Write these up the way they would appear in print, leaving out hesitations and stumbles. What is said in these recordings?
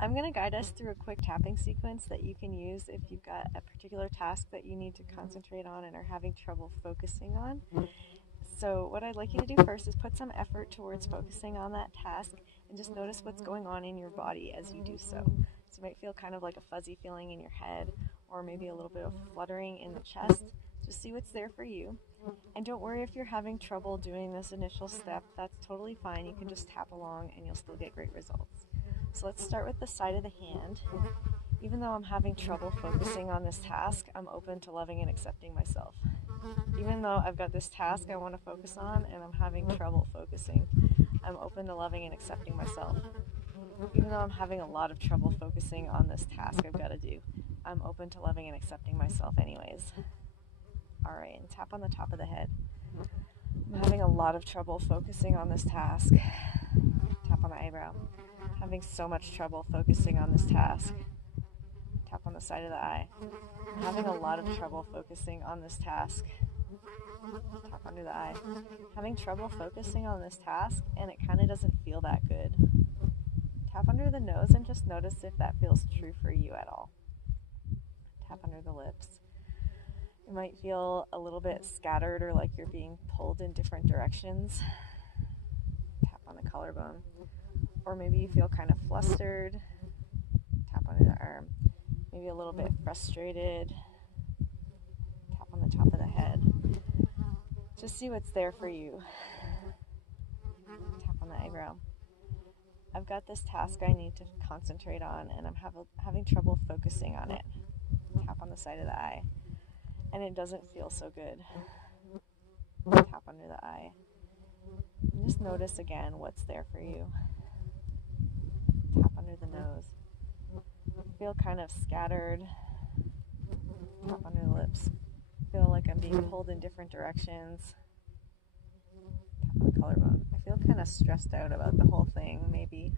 I'm going to guide us through a quick tapping sequence that you can use if you've got a particular task that you need to concentrate on and are having trouble focusing on. So what I'd like you to do first is put some effort towards focusing on that task and just notice what's going on in your body as you do so. So you might feel kind of like a fuzzy feeling in your head or maybe a little bit of fluttering in the chest. Just see what's there for you. And don't worry if you're having trouble doing this initial step. That's totally fine. You can just tap along and you'll still get great results. So let's start with the side of the hand. Even though I'm having trouble focusing on this task, I'm open to loving and accepting myself. Even though I've got this task I want to focus on and I'm having trouble focusing, I'm open to loving and accepting myself. Even though I'm having a lot of trouble focusing on this task I've got to do, I'm open to loving and accepting myself anyways. Alright, and tap on the top of the head. I'm having a lot of trouble focusing on this task. Tap on the eyebrow. Having so much trouble focusing on this task. Tap on the side of the eye. I'm having a lot of trouble focusing on this task. Tap under the eye. Having trouble focusing on this task and it kind of doesn't feel that good. Tap under the nose and just notice if that feels true for you at all. Tap under the lips. It might feel a little bit scattered or like you're being pulled in different directions. Tap on the collarbone. Or maybe you feel kind of flustered. Tap under the arm. Maybe a little bit frustrated. Tap on the top of the head. Just see what's there for you. Tap on the eyebrow. I've got this task I need to concentrate on and I'm having trouble focusing on it. Tap on the side of the eye. And it doesn't feel so good. Tap under the eye. And just notice again what's there for you. Tap under the nose. Feel kind of scattered. Tap under the lips. Feel like I'm being pulled in different directions. Tap on the collarbone. I feel kind of stressed out about the whole thing, maybe.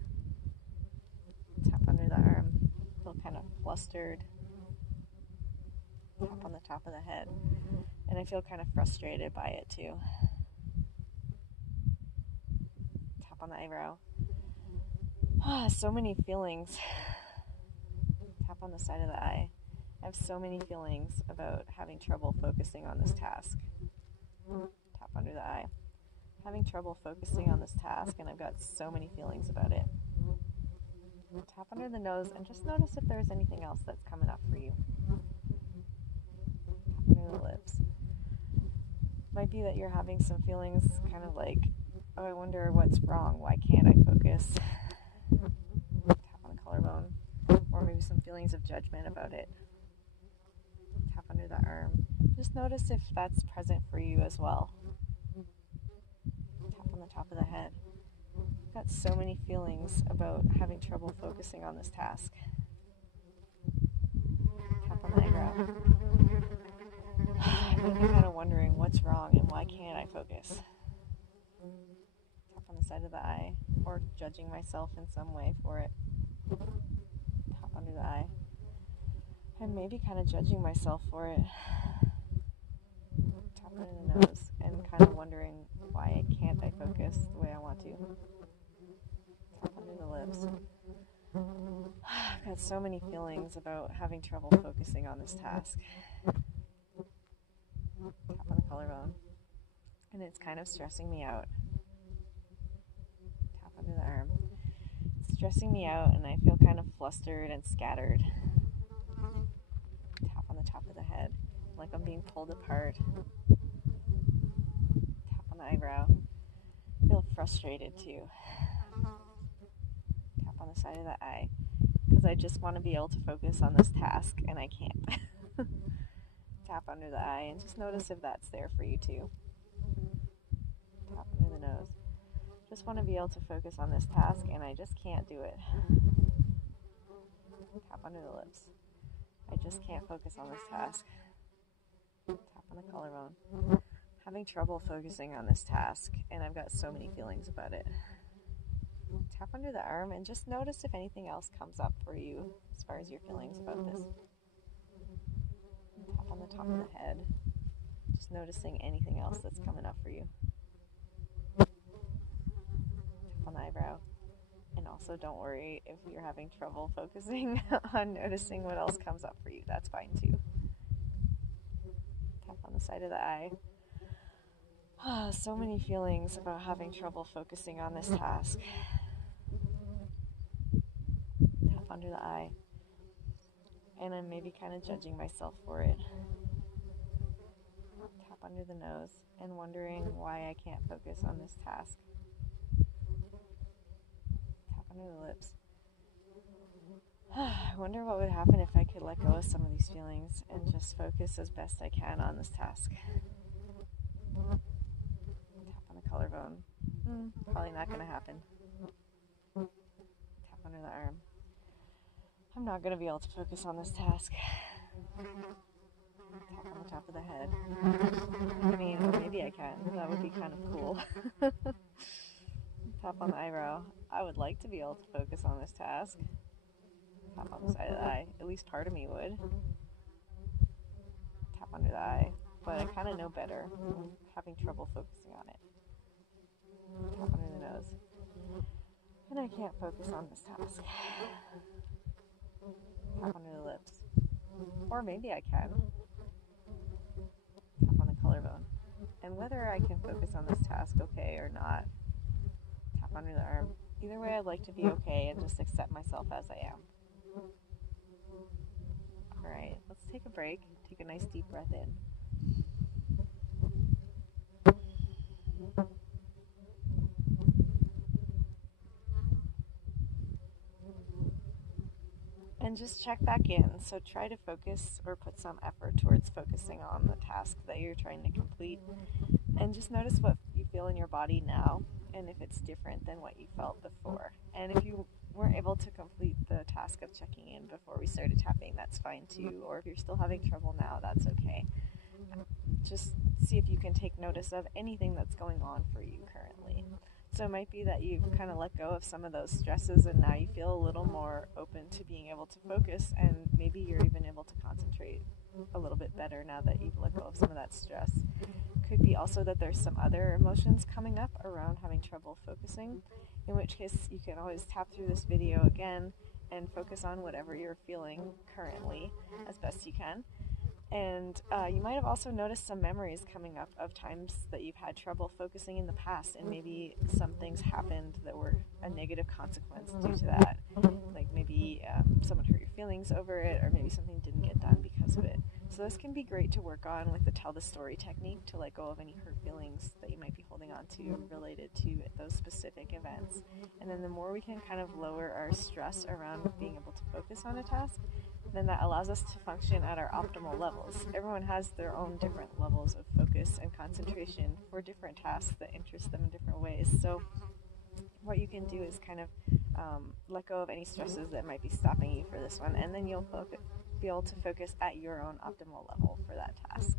Tap under the arm. Feel kind of flustered. Tap on the top of the head. And I feel kind of frustrated by it too. Tap on the eyebrow. So many feelings. Tap on the side of the eye. I have so many feelings about having trouble focusing on this task. Tap under the eye. Having trouble focusing on this task and I've got so many feelings about it. Tap under the nose and just notice if there's anything else that's coming up for you. Tap under the lips. Might be that you're having some feelings kind of like, oh, I wonder what's wrong. Why can't I focus? Tap on the collarbone. Or maybe some feelings of judgment about it. Tap under the arm. Just notice if that's present for you as well. Tap on the top of the head. I've got so many feelings about having trouble focusing on this task. Tap on the eyebrow. I'm kind of wondering what's wrong and why can't I focus? Tap on the side of the eye, or judging myself in some way for it. Tap under the eye. I'm maybe kind of judging myself for it. Tap under the nose and kind of wondering why can't I focus the way I want to. Tap under the lips. I've got so many feelings about having trouble focusing on this task. Tap on the collarbone. And it's kind of stressing me out. Tap under the arm. It's stressing me out and I feel kind of flustered and scattered. Tap on the top of the head, like I'm being pulled apart. Tap on the eyebrow. I feel frustrated too. Tap on the side of the eye, because I just want to be able to focus on this task and I can't. Tap under the eye and just notice if that's there for you too. Tap under the nose. Just want to be able to focus on this task and I just can't do it. Tap under the lips. I just can't focus on this task. Tap on the collarbone. Having trouble focusing on this task and I've got so many feelings about it. Tap under the arm and just notice if anything else comes up for you as far as your feelings about this. Tap on the top of the head. Just noticing anything else that's coming up for you. Tap on the eyebrow. And also Also, don't worry if you're having trouble focusing on noticing what else comes up for you. That's fine too. Tap on the side of the eye. So many feelings about having trouble focusing on this task. Tap under the eye. And I'm maybe kind of judging myself for it. Tap under the nose and wondering why I can't focus on this task. Tap under the lips. I wonder what would happen if I could let go of some of these feelings and just focus as best I can on this task. Tap on the collarbone. Probably not going to happen. Tap under the arm. I'm not going to be able to focus on this task. Tap on the top of the head. I mean, or maybe I can. That would be kind of cool. Tap on the eyebrow. I would like to be able to focus on this task. Tap on the side of the eye. At least part of me would. Tap under the eye. But I kind of know better. I'm having trouble focusing on it. Tap under the nose. And I can't focus on this task. Tap under the lips. Or maybe I can. Tap on the collarbone. And whether I can focus on this task okay or not, tap under the arm. Either way, I'd like to be okay and just accept myself as I am. Alright, let's take a break. Take a nice deep breath in. And just check back in. So try to focus or put some effort towards focusing on the task that you're trying to complete. And just notice what you feel in your body now and if it's different than what you felt before. And if you weren't able to complete the task of checking in before we started tapping, that's fine too. Or if you're still having trouble now, that's okay. Just see if you can take notice of anything that's going on for you currently. So it might be that you've kind of let go of some of those stresses and now you feel a little more open to being able to focus, and maybe you're even able to concentrate a little bit better now that you've let go of some of that stress. Could be also that there's some other emotions coming up around having trouble focusing, in which case you can always tap through this video again and focus on whatever you're feeling currently as best you can. And you might have also noticed some memories coming up of times that you've had trouble focusing in the past, and maybe some things happened that were a negative consequence due to that. Like maybe someone hurt your feelings over it, or maybe something didn't get done because of it. So this can be great to work on with the tell the story technique to let go of any hurt feelings that you might be holding on to related to those specific events. And then the more we can kind of lower our stress around being able to focus on a task, then that allows us to function at our optimal levels. Everyone has their own different levels of focus and concentration for different tasks that interest them in different ways. So what you can do is kind of let go of any stresses that might be stopping you for this one, and then you'll be able to focus at your own optimal level for that task.